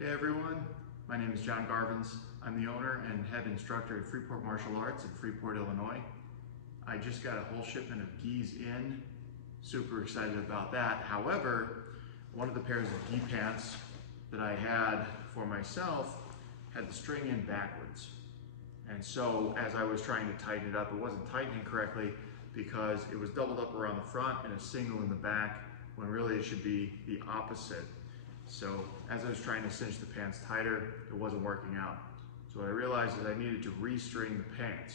Hey everyone, my name is John Garvins. I'm the owner and head instructor at Freeport Martial Arts in Freeport, Illinois. I just got a whole shipment of gis in, super excited about that. However, one of the pairs of gi pants that I had for myself had the string in backwards. And so as I was trying to tighten it up, it wasn't tightening correctly because it was doubled up around the front and a single in the back, when really it should be the opposite. So as I was trying to cinch the pants tighter, it wasn't working out. So what I realized is I needed to restring the pants.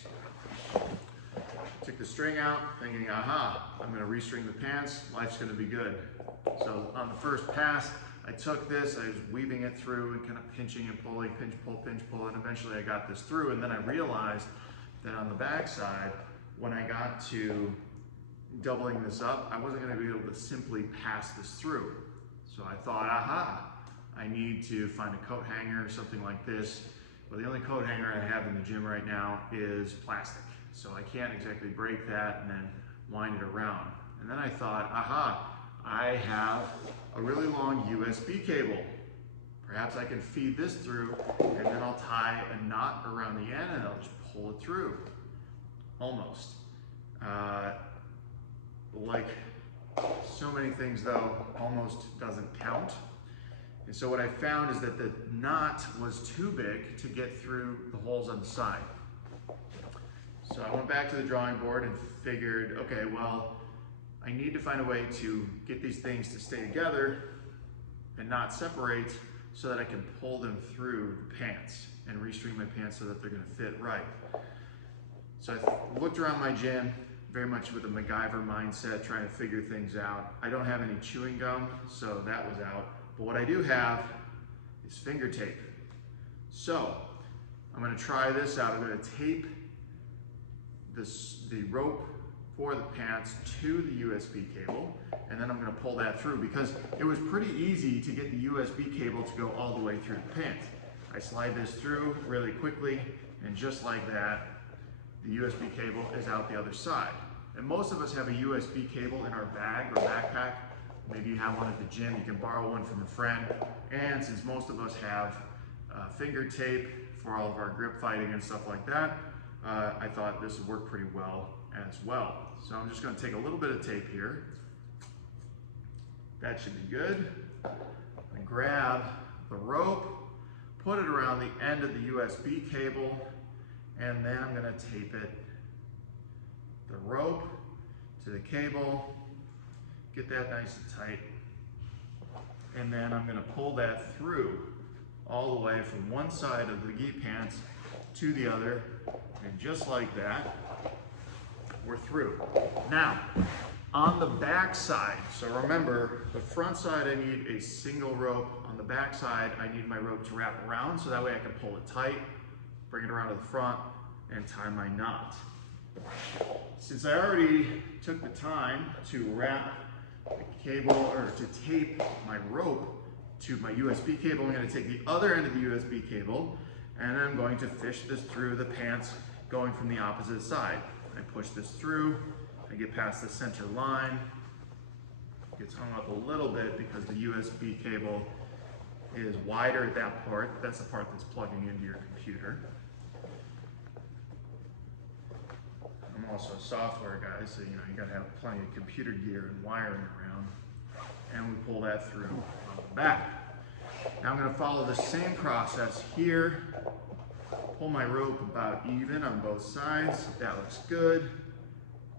Took the string out, thinking, aha, I'm gonna restring the pants, life's gonna be good. So on the first pass, I took this, I was weaving it through and kind of pinching and pulling, pinch, pull, and eventually I got this through. And then I realized that on the back side, when I got to doubling this up, I wasn't gonna be able to simply pass this through. So I thought, aha, I need to find a coat hanger or something like this. Well, the only coat hanger I have in the gym right now is plastic. So I can't exactly break that and then wind it around. And then I thought, aha, I have a really long USB cable. Perhaps I can feed this through and then I'll tie a knot around the end and I'll just pull it through. Almost. Like so many things though, almost doesn't count. And so what I found is that the knot was too big to get through the holes on the side. So I went back to the drawing board and figured, okay, well, I need to find a way to get these things to stay together and not separate so that I can pull them through the pants and restring my pants so that they're gonna fit right. So I looked around my gym, very much with a MacGyver mindset, trying to figure things out. I don't have any chewing gum, so that was out. But what I do have is finger tape. So I'm gonna try this out. I'm gonna tape the rope for the pants to the USB cable, and then I'm gonna pull that through because it was pretty easy to get the USB cable to go all the way through the pant. I slide this through really quickly, and just like that, the USB cable is out the other side. And most of us have a USB cable in our bag or backpack. Maybe you have one at the gym, you can borrow one from a friend. And since most of us have finger tape for all of our grip fighting and stuff like that, I thought this would work pretty well as well. So I'm just gonna take a little bit of tape here. That should be good. And grab the rope, put it around the end of the USB cable, and then I'm gonna tape it, the rope to the cable, get that nice and tight, and then I'm gonna pull that through all the way from one side of the gi pants to the other, and just like that, we're through. Now, on the back side, so remember, the front side I need a single rope, on the back side I need my rope to wrap around so that way I can pull it tight, bring it around to the front, and tie my knot. Since I already took the time to wrap the cable, or to tape my rope to my USB cable, I'm going to take the other end of the USB cable and I'm going to fish this through the pants going from the opposite side. I push this through, I get past the center line, it gets hung up a little bit because the USB cable is wider at that part. That's the part that's plugging into your computer. I'm also a software guy, so you gotta have plenty of computer gear and wiring around. And we pull that through on the back. Now I'm gonna follow the same process here. Pull my rope about even on both sides. That looks good.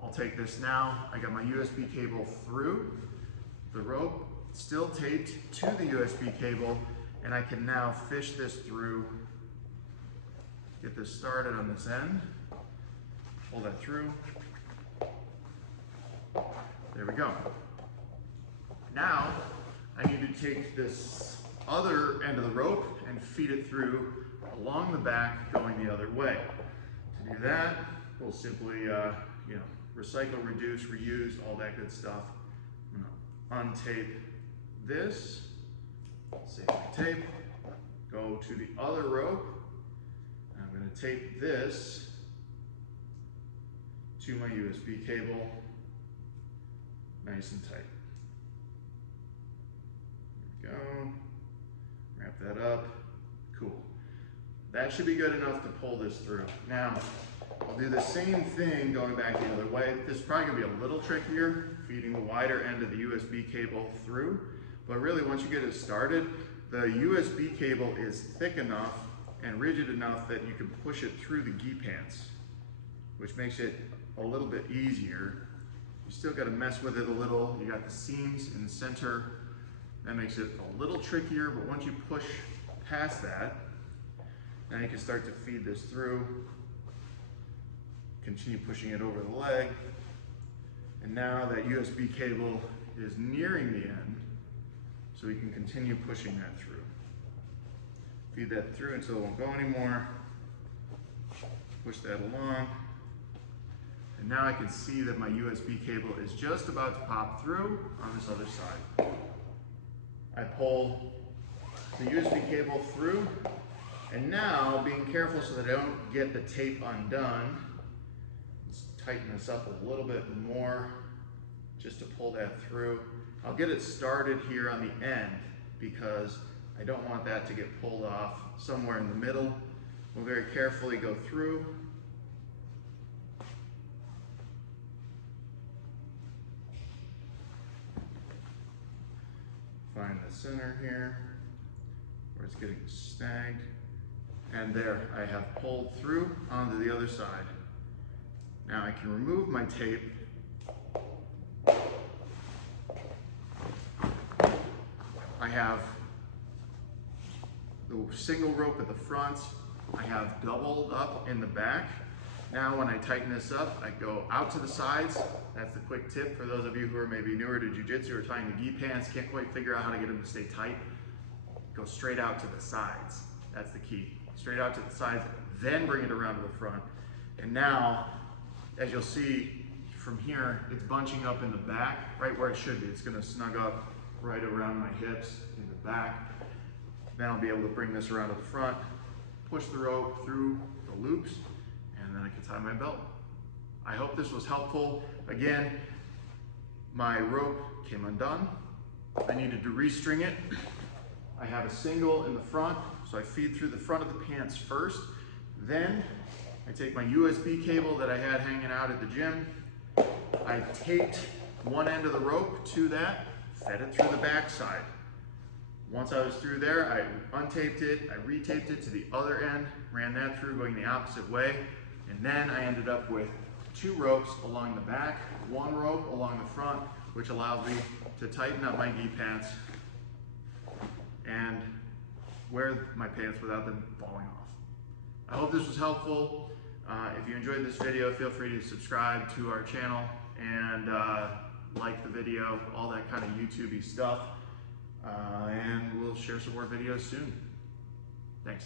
I'll take this now. I got my USB cable through the rope, still taped to the USB cable, and I can now fish this through, get this started on this end. Pull that through. There we go. Now, I need to take this other end of the rope and feed it through along the back going the other way. To do that, we'll simply recycle, reduce, reuse, all that good stuff. I'm gonna untape this, save my tape, go to the other rope, and I'm gonna tape this to my USB cable, nice and tight. There we go. Wrap that up. That should be good enough to pull this through. Now, I'll do the same thing going back the other way. This is probably gonna be a little trickier, feeding the wider end of the USB cable through. But really, once you get it started, the USB cable is thick enough and rigid enough that you can push it through the gi pants, which makes it a little bit easier. You still gotta mess with it a little. You got the seams in the center. That makes it a little trickier, but once you push past that, now you can start to feed this through. Continue pushing it over the leg. And now that USB cable is nearing the end, so we can continue pushing that through. Feed that through until it won't go anymore. Push that along. And now I can see that my USB cable is just about to pop through on this other side. I pull the USB cable through, and now, being careful so that I don't get the tape undone, let's tighten this up a little bit more just to pull that through. I'll get it started here on the end because I don't want that to get pulled off somewhere in the middle. We'll very carefully go through. Find the center here where it's getting snagged. And there, I have pulled through onto the other side. Now I can remove my tape. I have the single rope at the front. I have doubled up in the back. Now when I tighten this up, I go out to the sides. That's the quick tip for those of you who are maybe newer to jiu-jitsu or tying the gi pants, can't quite figure out how to get them to stay tight. Go straight out to the sides. That's the key. Straight out to the sides, then bring it around to the front. And now, as you'll see from here, it's bunching up in the back, right where it should be. It's gonna snug up right around my hips in the back. Then I'll be able to bring this around to the front, push the rope through the loops, and then I can tie my belt. I hope this was helpful. Again, my rope came undone. I needed to restring it. I have a single in the front, so I feed through the front of the pants first. Then I take my USB cable that I had hanging out at the gym. I taped one end of the rope to that, fed it through the back side. Once I was through there, I untaped it, I retaped it to the other end, ran that through going the opposite way, and then I ended up with 2 ropes along the back, 1 rope along the front, which allows me to tighten up my gi pants and wear my pants without them falling off. I hope this was helpful. If you enjoyed this video, feel free to subscribe to our channel and like the video, all that kind of YouTube-y stuff. And we'll share some more videos soon. Thanks.